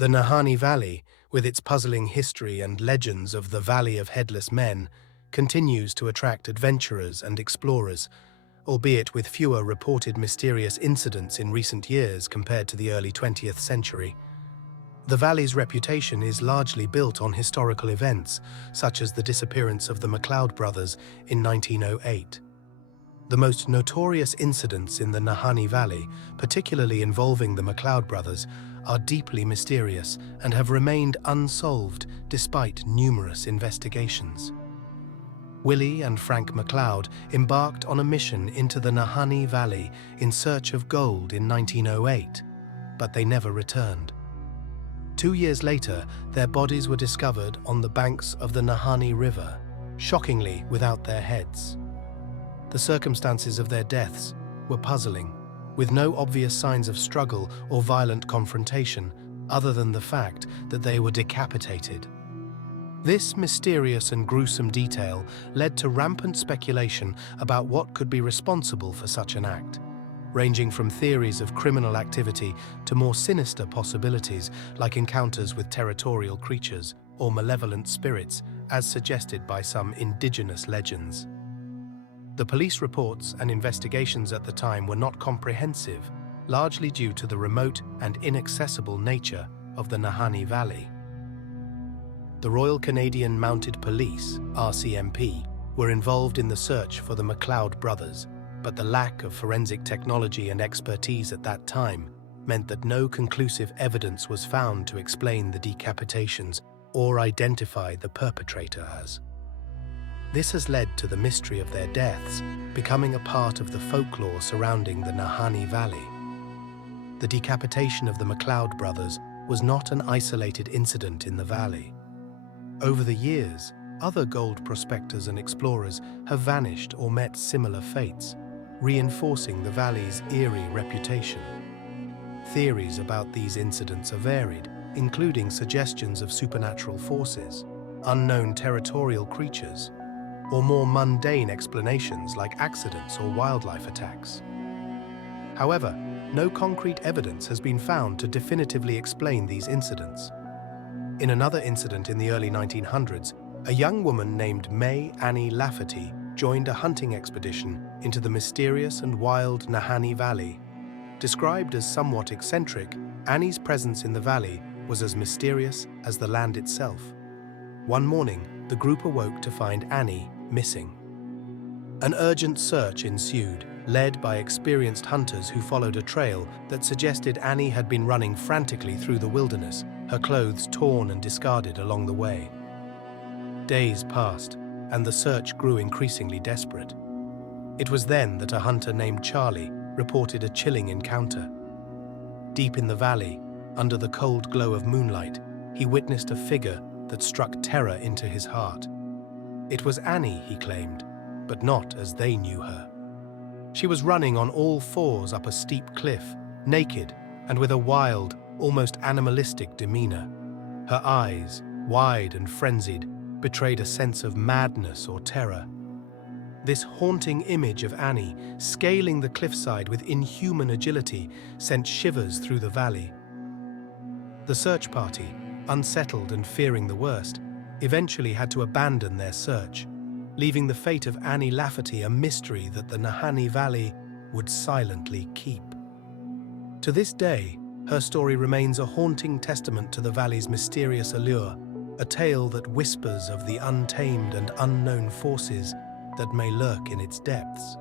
The Nahanni Valley, with its puzzling history and legends of the Valley of Headless Men, continues to attract adventurers and explorers, albeit with fewer reported mysterious incidents in recent years compared to the early 20th century. The valley's reputation is largely built on historical events, such as the disappearance of the McLeod brothers in 1908. The most notorious incidents in the Nahanni Valley, particularly involving the McLeod brothers, are deeply mysterious and have remained unsolved despite numerous investigations. Willie and Frank McLeod embarked on a mission into the Nahanni Valley in search of gold in 1908, but they never returned. 2 years later, their bodies were discovered on the banks of the Nahanni River, shockingly without their heads. The circumstances of their deaths were puzzling, with no obvious signs of struggle or violent confrontation, other than the fact that they were decapitated. This mysterious and gruesome detail led to rampant speculation about what could be responsible for such an act, ranging from theories of criminal activity to more sinister possibilities like encounters with territorial creatures or malevolent spirits, as suggested by some indigenous legends. The police reports and investigations at the time were not comprehensive, largely due to the remote and inaccessible nature of the Nahanni Valley. The Royal Canadian Mounted Police, RCMP, were involved in the search for the McLeod brothers, but the lack of forensic technology and expertise at that time meant that no conclusive evidence was found to explain the decapitations or identify the perpetrator as. This has led to the mystery of their deaths becoming a part of the folklore surrounding the Nahanni Valley. The decapitation of the McLeod brothers was not an isolated incident in the valley. Over the years, other gold prospectors and explorers have vanished or met similar fates, reinforcing the valley's eerie reputation. Theories about these incidents are varied, including suggestions of supernatural forces, unknown territorial creatures, or more mundane explanations like accidents or wildlife attacks. However, no concrete evidence has been found to definitively explain these incidents. In another incident in the early 1900s, a young woman named Annie Lafferty joined a hunting expedition into the mysterious and wild Nahanni Valley. Described as somewhat eccentric, Annie's presence in the valley was as mysterious as the land itself. One morning, the group awoke to find Annie missing. An urgent search ensued, led by experienced hunters who followed a trail that suggested Annie had been running frantically through the wilderness, her clothes torn and discarded along the way. Days passed, and the search grew increasingly desperate. It was then that a hunter named Charlie reported a chilling encounter. Deep in the valley, under the cold glow of moonlight, he witnessed a figure that struck terror into his heart. It was Annie, he claimed, but not as they knew her. She was running on all fours up a steep cliff, naked and with a wild, almost animalistic demeanor. Her eyes, wide and frenzied, betrayed a sense of madness or terror. This haunting image of Annie, scaling the cliffside with inhuman agility, sent shivers through the valley. The search party, unsettled and fearing the worst, eventually had to abandon their search, leaving the fate of Annie Lafferty a mystery that the Nahanni Valley would silently keep. To this day, her story remains a haunting testament to the valley's mysterious allure, a tale that whispers of the untamed and unknown forces that may lurk in its depths.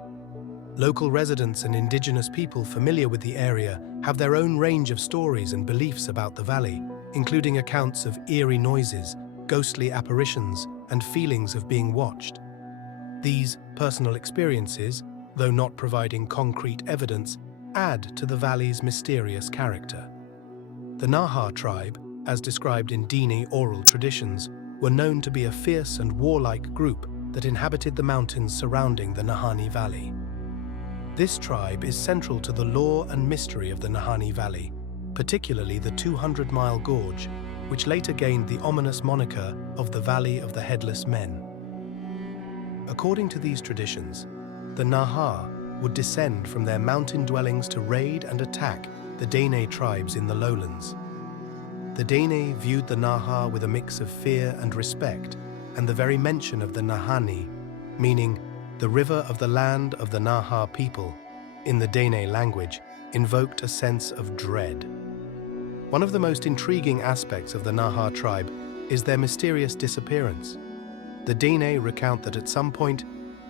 Local residents and indigenous people familiar with the area have their own range of stories and beliefs about the valley, including accounts of eerie noises, ghostly apparitions, and feelings of being watched. These personal experiences, though not providing concrete evidence, add to the valley's mysterious character. The Naha tribe, as described in Dene oral traditions, were known to be a fierce and warlike group that inhabited the mountains surrounding the Nahanni Valley. This tribe is central to the lore and mystery of the Nahanni Valley, particularly the 200-mile gorge, which later gained the ominous moniker of the Valley of the Headless Men. According to these traditions, the Naha would descend from their mountain dwellings to raid and attack the Dene tribes in the lowlands. The Dene viewed the Naha with a mix of fear and respect, and the very mention of the Nahanni, meaning the river of the land of the Naha people, in the Dene language, invoked a sense of dread. One of the most intriguing aspects of the Naha tribe is their mysterious disappearance. The Dene recount that at some point,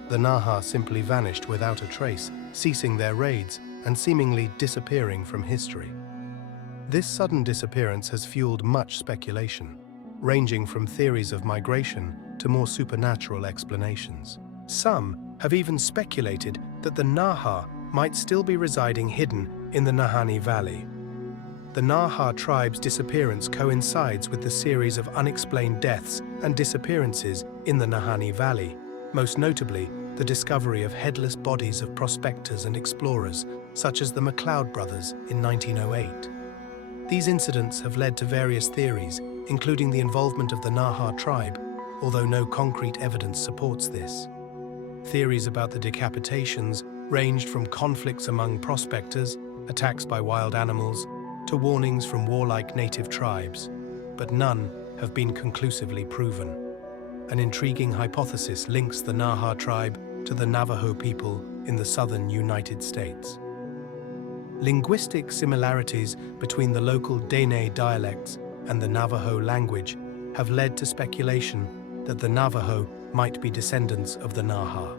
the Naha simply vanished without a trace, ceasing their raids and seemingly disappearing from history. This sudden disappearance has fueled much speculation, ranging from theories of migration to more supernatural explanations. Some have even speculated that the Naha might still be residing hidden in the Nahanni Valley. The Naha tribe's disappearance coincides with the series of unexplained deaths and disappearances in the Nahanni Valley, most notably the discovery of headless bodies of prospectors and explorers, such as the McLeod brothers in 1908. These incidents have led to various theories, including the involvement of the Naha tribe, although no concrete evidence supports this. Theories about the decapitations ranged from conflicts among prospectors, attacks by wild animals, to warnings from warlike native tribes, but none have been conclusively proven. An intriguing hypothesis links the Naha tribe to the Navajo people in the southern United States. Linguistic similarities between the local Dene dialects and the Navajo language have led to speculation that the Navajo might be descendants of the Naha.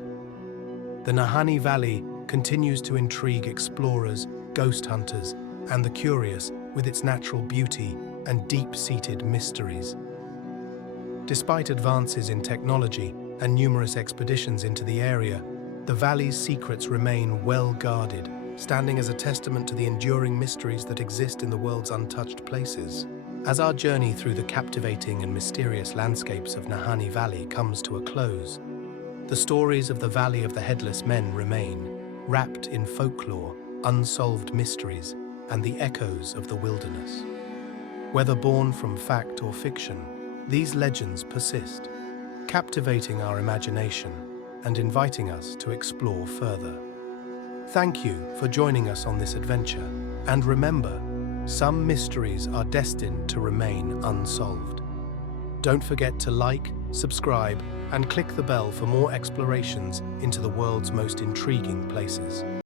The Nahanni Valley continues to intrigue explorers, ghost hunters, and the curious with its natural beauty and deep-seated mysteries. Despite advances in technology and numerous expeditions into the area, the valley's secrets remain well guarded, standing as a testament to the enduring mysteries that exist in the world's untouched places. As our journey through the captivating and mysterious landscapes of Nahanni Valley comes to a close, the stories of the Valley of the Headless Men remain, wrapped in folklore, unsolved mysteries, and the echoes of the wilderness. Whether born from fact or fiction, these legends persist, captivating our imagination and inviting us to explore further. Thank you for joining us on this adventure, and remember, some mysteries are destined to remain unsolved. Don't forget to like, subscribe, and click the bell for more explorations into the world's most intriguing places.